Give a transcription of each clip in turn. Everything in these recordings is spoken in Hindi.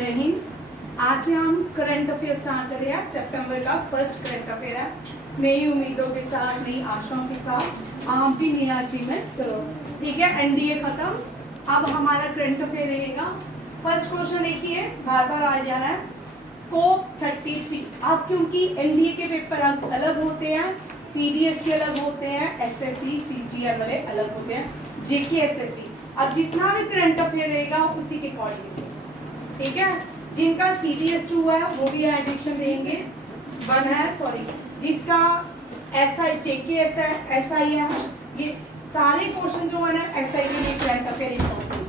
जय हिंद। आज से हम करंट अफेयर स्टार्ट कर रहे हैं। सितंबर का फर्स्ट करंट अफेयर है। नई उम्मीदों के साथ, नई आशाओं के साथ आप भी नया अचीवमेंट करो। ठीक है, एनडीए खत्म, अब हमारा करंट अफेयर रहेगा। फर्स्ट क्वेश्चन देखिए, बार बार आ जा रहा है, कोप 33। अब क्योंकि एनडीए के पेपर अलग होते हैं, सीडीएस के अलग होते हैं, एसएससी सीजीएल वाले अलग होते हैं, जेके एसएससी। अब जितना भी करंट अफेयर रहेगा उसी के अकॉर्डिंग, ठीक है। जिनका सीडीएस 2 है वो भी एडिशन लेंगे, 1 है सॉरी, जिसका एसआई जेकेएस है, एसआई है, ये सारे क्वेश्चन जो है ना एसआई के लिए करंट अफेयर इंपॉर्टेंट,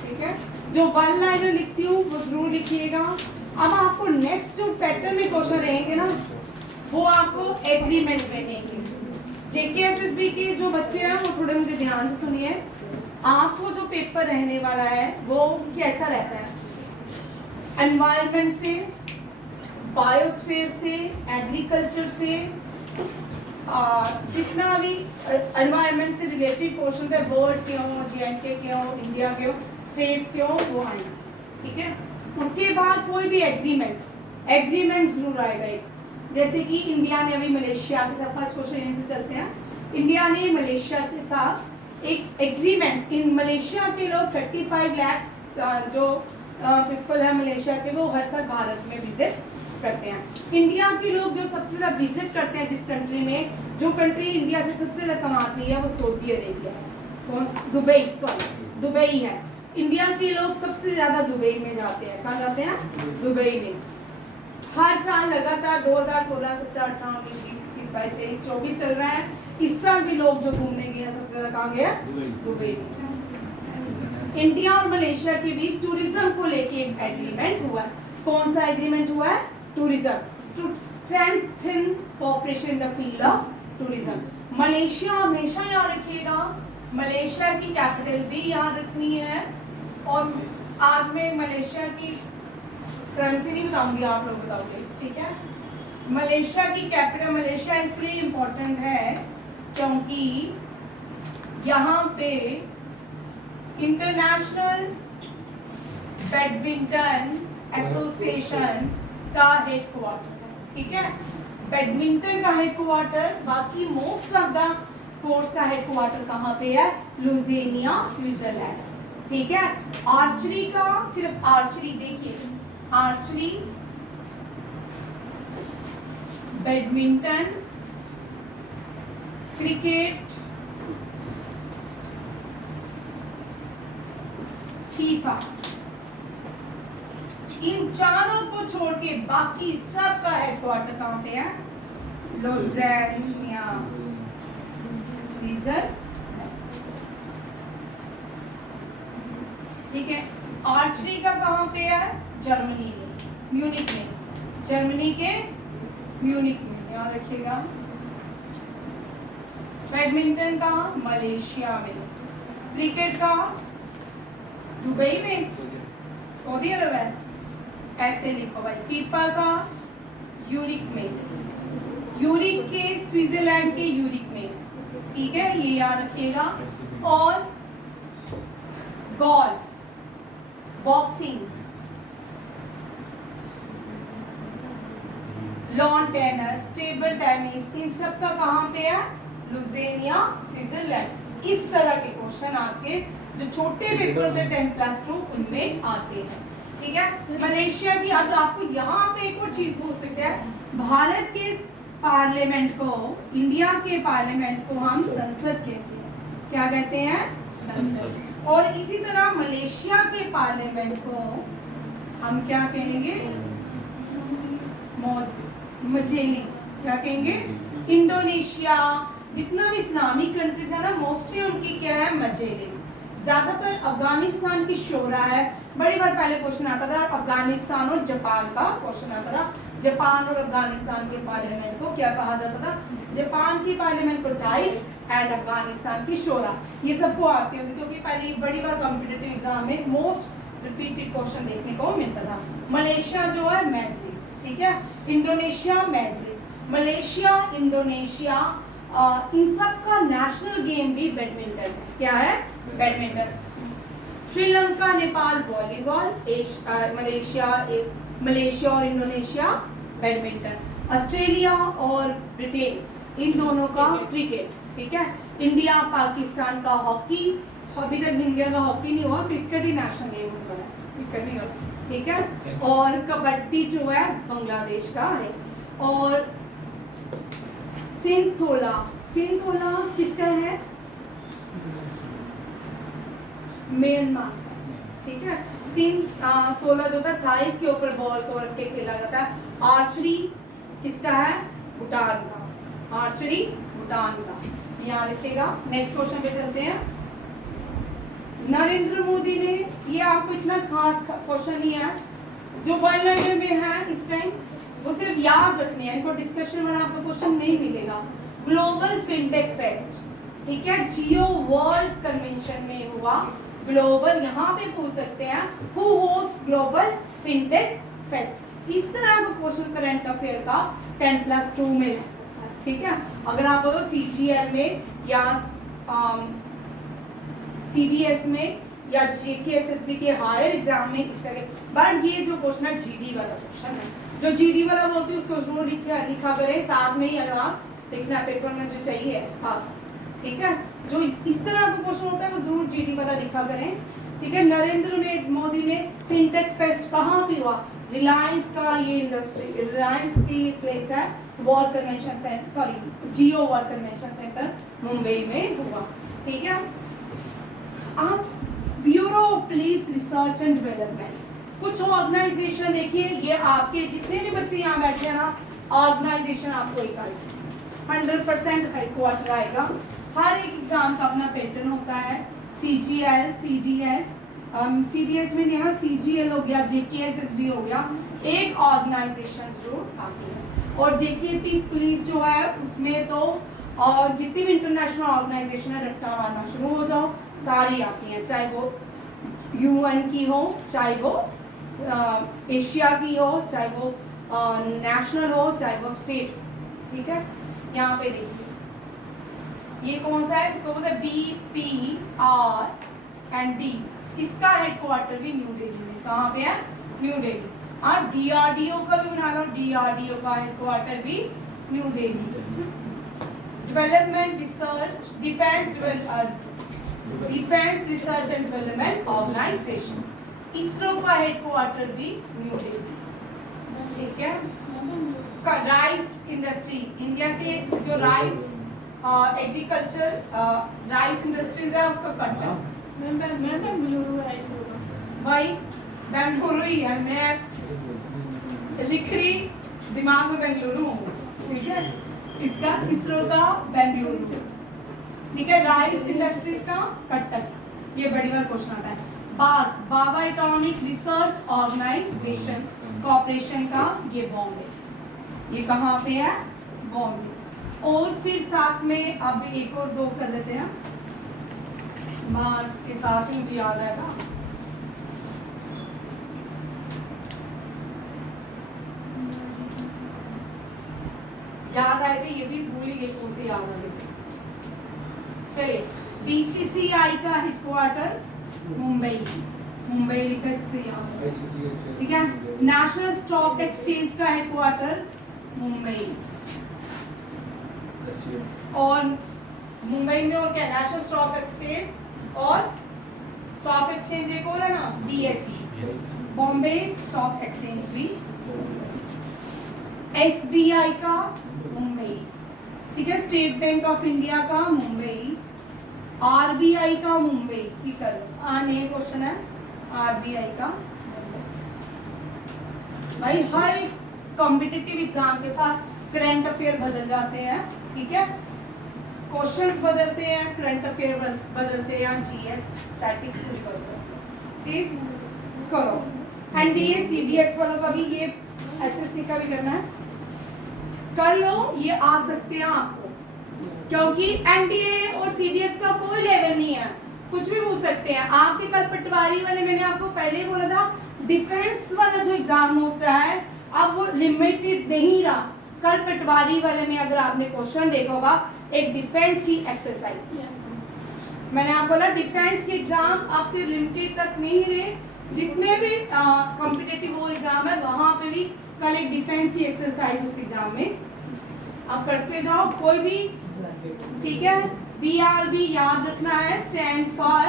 ठीक है। जो 1 लाइनर लिखती हूँ वो जरूर लिखिएगा। अब आपको नेक्स्ट जो पैटर्न में क्वेश्चन रहेंगे ना वो आपको एग्रीमेंट में देंगे। जेकेएसएसबी के जो बच्चे हैं वो थोड़े मुझे ध्यान से सुनिए। आपको जो पेपर रहने वाला है वो कैसा रहता है, एनवायरनमेंट से, बायोस्फीयर से, एग्रीकल्चर से, जितना भी एनवायरनमेंट से रिलेटेड क्वेश्चन है, वर्ल्ड के हो, जेएंडके के हो, इंडिया के हो, स्टेट्स के हो, वो आएगा, ठीक है। उसके बाद कोई भी एग्रीमेंट जरूर आएगा एक, जैसे कि इंडिया ने अभी मलेशिया के साथ, फर्स्ट क्वेश्चन यहीं से चलते हैं, इंडिया ने मलेशिया के साथ एक एग्रीमेंट, इन मलेशिया के लोग 35 लाख जो पीपल है मलेशिया के, वो हर साल भारत में विजिट करते हैं। इंडिया के लोग जो सबसे ज्यादा विजिट करते हैं जिस कंट्री में, जो कंट्री इंडिया से सबसे ज्यादा कमाती है वो सऊदी अरेबिया है, दुबई है। इंडिया के लोग सबसे ज्यादा दुबई में जाते हैं। कहाँ जाते हैं? दुबई में। हर साल लगातार 2016, 17, 18, 19, 20, 21, 22, 23, 24 चल रहा है। इस साल भी लोग जो घूमने गए हैं सबसे ज्यादा कहाँ गए? दुबई में। इंडिया और मलेशिया के बीच टूरिज्म को लेके एक एग्रीमेंट हुआ है। कौन सा एग्रीमेंट हुआ है? Tourism, to strengthen cooperation in the field of tourism. Malaysia हमेशा याद रखिएगा, मलेशिया की कैपिटल भी याद रखनी है। और आज मैं मलेशिया की करेंसी नहीं बताऊंगी, आप लोग बताओगे, ठीक है। मलेशिया की कैपिटल, मलेशिया इसलिए इम्पोर्टेंट है क्योंकि यहाँ पे इंटरनेशनल बैडमिंटन एसोसिएशन का हेडक्वार्टर है, ठीक है। बैडमिंटन का हेडक्वार्टर, बाकी मोस्ट ऑफ द स्पोर्ट्स का हेडक्वार्टर कहाँ पे है? लुज़ेनिया, स्विट्जरलैंड, ठीक है। आर्चरी का, सिर्फ आर्चरी देखिए, आर्चरी, बैडमिंटन, क्रिकेट, फीफा, इन चारों को छोड़ के बाकी सब का हेडक्वार्टर कहाँ पे है? लुज़ेनिया, स्विट्जरलैंड, ठीक है। आर्चरी का कहाँ पे है? जर्मनी में, म्यूनिक में, जर्मनी के म्यूनिक में, याद रखिएगा। बैडमिंटन का मलेशिया में, क्रिकेट का दुबई में, सऊदी अरब है, ऐसे लिखो भाई। फीफा का यूरिक में, यूरिक के स्विट्जरलैंड के यूरिक में, ठीक है, ये याद रखिएगा। और golf, boxing, lawn tennis, table tennis, इन सब का कहाँ पे है? Lausanne, Switzerland. इस तरह के क्वेश्चन आपके जो छोटे पेपर होते हैं 10+2 उनमें आते हैं, ठीक है। मलेशिया की, अब आपको यहाँ पे एक और चीज पूछ सकते हैं, भारत के पार्लियामेंट को, इंडिया के पार्लियामेंट को हम संसद कहते हैं। क्या कहते हैं? संसद। और इसी तरह मलेशिया के पार्लियामेंट को हम क्या कहेंगे? मजलिस, क्या कहेंगे? इंडोनेशिया, जितना भी इस्लामिक कंट्रीज है ना, मोस्टली उनकी क्या है? मजलिस। ज्यादातर अफगानिस्तान की शोरा है। बड़ी बार पहले क्वेश्चन आता था, अफगानिस्तान और जापान का क्वेश्चन आता था। जापान और अफगानिस्तान के पार्लियामेंट को क्या कहा जाता था? जापान की पार्लियामेंट को डाइट एंड अफगानिस्तान की शोरा। ये सबको आती होगी क्योंकि पहले बड़ी बार कॉम्पिटिटिव एग्जाम में मोस्ट रिपीटेड क्वेश्चन देखने को मिलता था। मलेशिया जो है मजलिस, ठीक है। इंडोनेशिया मजलिस, मलेशिया, इंडोनेशिया, इन सब का नेशनल गेम भी बैडमिंटन है। क्या है? Badminton. Sri Lanka, Nepal volleyball, Malaysia और इंडोनेशिया बैडमिंटन, ऑस्ट्रेलिया और ब्रिटेन इन दोनों का क्रिकेट, ठीक है। इंडिया पाकिस्तान का हॉकी, अभी तक इंडिया का हॉकी नहीं हुआ, क्रिकेट ही नेशनल गेम होने वाला है, क्रिकेट नहीं होगा, ठीक है। और कबड्डी जो है बांग्लादेश का है। और सिंथोला, सिंथोला किसका है? म्यांमार, ठीक है। सिंथोला जो था थाइस के ऊपर बॉल को रख के खेला जाता है। आर्चरी किसका है? भूटान का, आर्चरी भूटान का, यहाँ लिखेगा। नेक्स्ट क्वेश्चन पे चलते हैं। नरेंद्र मोदी ने, ये आपको इतना खास क्वेश्चन नहीं है, जो वन लाइनर में है इस टाइम वो सिर्फ याद रखनी है, इनको डिस्कशन में आपको क्वेश्चन नहीं मिलेगा। ग्लोबल फिनटेक फेस्ट, ठीक है, जियो वर्ल्ड कन्वेंशन में हुआ ग्लोबल, यहाँ पे पूछ सकते हैं who host global fintech fest. इस तरह का क्वेश्चन करंट अफेयर का 10+2 में रह सकता है, ठीक है। अगर आप बोलो CGL में या CDS में या JKSSB के हायर एग्जाम में इस तरह, बट ये जो क्वेश्चन है GD वाला क्वेश्चन है, जो GD वाला बोलते हैं उसको जरूर लिखा करें साथ में ही, अगर लिखना पेपर में जो चाहिए पास, ठीक है। जो इस तरह का क्वेश्चन होता है वो जरूर GD वाला लिखा करें, ठीक है। नरेंद्र मोदी ने फिनटेक फेस्ट कहाँ पे हुआ? रिलायंस का ये इंडस्ट्री, रिलायंस की प्लेस है, वॉर कन्वेंशन सेंटर, सॉरी जियो वॉर कन्वेंशन सेंटर मुंबई में हुआ, ठीक है। आप bureau of Police Research and development, कुछ ऑर्गेनाइजेशन देखिए, ये आपके जितने भी बच्चे यहाँ बैठे हैं ना, ऑर्गेनाइजेशन आपको एक आएगी, 100% हेडक्वार्टर आएगा। हर एक एग्जाम का अपना पैटर्न होता है। CGL, CDS, CDS में नहीं है, CGL हो गया, JKSSB हो गया, एक ऑर्गेनाइजेशन जरूर आती है। और JKP पुलिस जो है उसमें तो और जितनी भी इंटरनेशनल ऑर्गेनाइजेशन है रट्टा मारना शुरू हो जाओ, सारी आती हैं, चाहे वो UN की हो, चाहे वो एशिया की हो, चाहे वो नेशनल हो, चाहे वो स्टेट, ठीक है। यहाँ पे देखिए ये कौन सा है, इसको बोलते हैं BPR एंड D, इसका हेडक्वार्टर भी न्यू दिल्ली में, कहाँ पे है? न्यू दिल्ली। और DRDO का भी बना लो, DRDO का हेडक्वार्टर भी New Delhi. Development research, Defence Research and Development Organisation, ISRO का हेडक्वार्टर भी न्यू दिल्ली, ठीक है। राइस इंडस्ट्री, इंडिया के जो राइस एग्रीकल्चर राइस इंडस्ट्रीज है उसका कटक, बेंगलुरु राइस होगा भाई बेंगलुरु ही है, मैं लिख रही दिमाग में बेंगलुरु हूँ, ठीक है। इसका इसरो का बेंगलुरु, ठीक है। राइस इंडस्ट्रीज का कटक, ये बड़ी बार क्वेश्चन आता है। बाग, बाबा एटॉमिक रिसर्च ऑर्गेनाइजेशन कॉर्पोरेशन का ये बॉम्बे, ये कहाँ पे है? बॉम्बे। और फिर साथ में अब एक और 2 कर लेते हैं, बार के साथ ही मुझे याद आएगा। याद आए थे, ये भी भूल ही गई कौन से याद आ गए। चलिए, BCCI का हेडक्वार्टर मुंबई, मुंबई लिखा इससे याद है, ठीक है। नेशनल स्टॉक एक्सचेंज का हेडक्वार्टर मुंबई, और मुंबई में और क्या, नेशनल स्टॉक एक्सचेंज और स्टॉक एक्सचेंज एक और है ना, BSE, बॉम्बे स्टॉक एक्सचेंज भी। SBI का मुंबई, ठीक है। स्टेट बैंक ऑफ इंडिया का मुंबई, RBI का मुंबई, ठीक है। नया क्वेश्चन है RBI का। भाई हर एक कॉम्पिटिटिव एग्जाम के साथ करंट अफेयर बदल जाते हैं, ठीक है। क्वेश्चंस बदलते हैं, करंट अफेयर बदलते हैं, GS स्टैटिक्स पूरी करो, ठीक करो। NDA CDS वालों का भी, ये SSC का भी करना है, कर लो, ये आ सकते हैं आपको, क्योंकि NDA और CDS का कोई लेवल नहीं है, कुछ भी पूछ सकते हैं आपके। कल पटवारी वाले मैंने आपको पहले ही बोला था, डिफेंस वाला जो एग्जाम होता है अब वो लिमिटेड नहीं रहा। कल पटवारी वाले में अगर आपने क्वेश्चन देखा होगा, एक डिफेंस की एक्सरसाइज, मैंने आपको बोला डिफेंस के एग्जाम आप सिर्फ लिमिटेड तक नहीं रहे, जितने भी कॉम्पिटिटिव वो एग्जाम है वहां पे भी कल एक डिफेंस की एक्सरसाइज उस एग्जाम में आप करते जाओ, कोई भी, ठीक है। BRB याद रखना है, stand for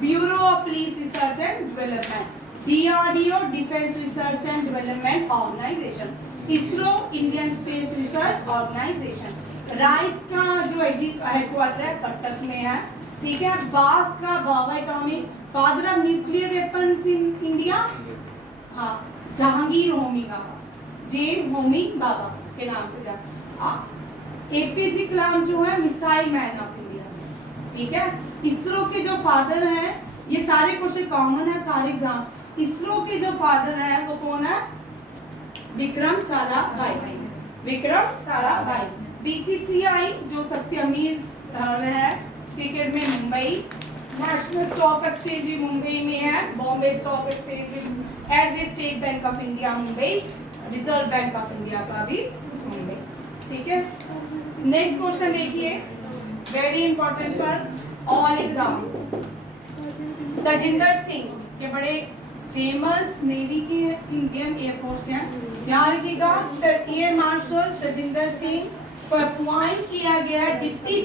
Bureau of Police Research and Development, DRDO Defence Research and Development Organisation, ISRO Indian Space Research Organisation, राइस का जो हेडक्वार्टर है कटक में है, ठीक है। बाग का बाबा atomic father of nuclear weapons in India, हाँ जहांगीर होमी बाबा, जे होमी बाबा के नाम से जा। APJ कलाम जो है मिसाइल मैन ऑफ इंडिया, ठीक है। इसरो के जो फादर हैं, ये सारे क्वेश्चन कॉमन है सारे एग्जाम, इसरो के जो फादर हैं वो कौन है? विक्रम साराभाई, विक्रम साराभाई। BCCI जो सबसे अमीर है क्रिकेट में, मुंबई नेशनल स्टॉक एक्सचेंज भी मुंबई में है, बॉम्बे स्टॉक एक्सचेंज भी, as we State Bank of India Mumbai, Reserve Bank of India का भी मुंबई, ठीक है। नेक्स्ट क्वेश्चन देखिए, very important for all exam. Tajinder Singh के बड़े फेमस नेवी के इंडियन एयरफोर्स के हैं, यहाँ रखिएगा। एयर मार्शल तजिंदर सिंह को अपॉइंट किया गया डिप्टी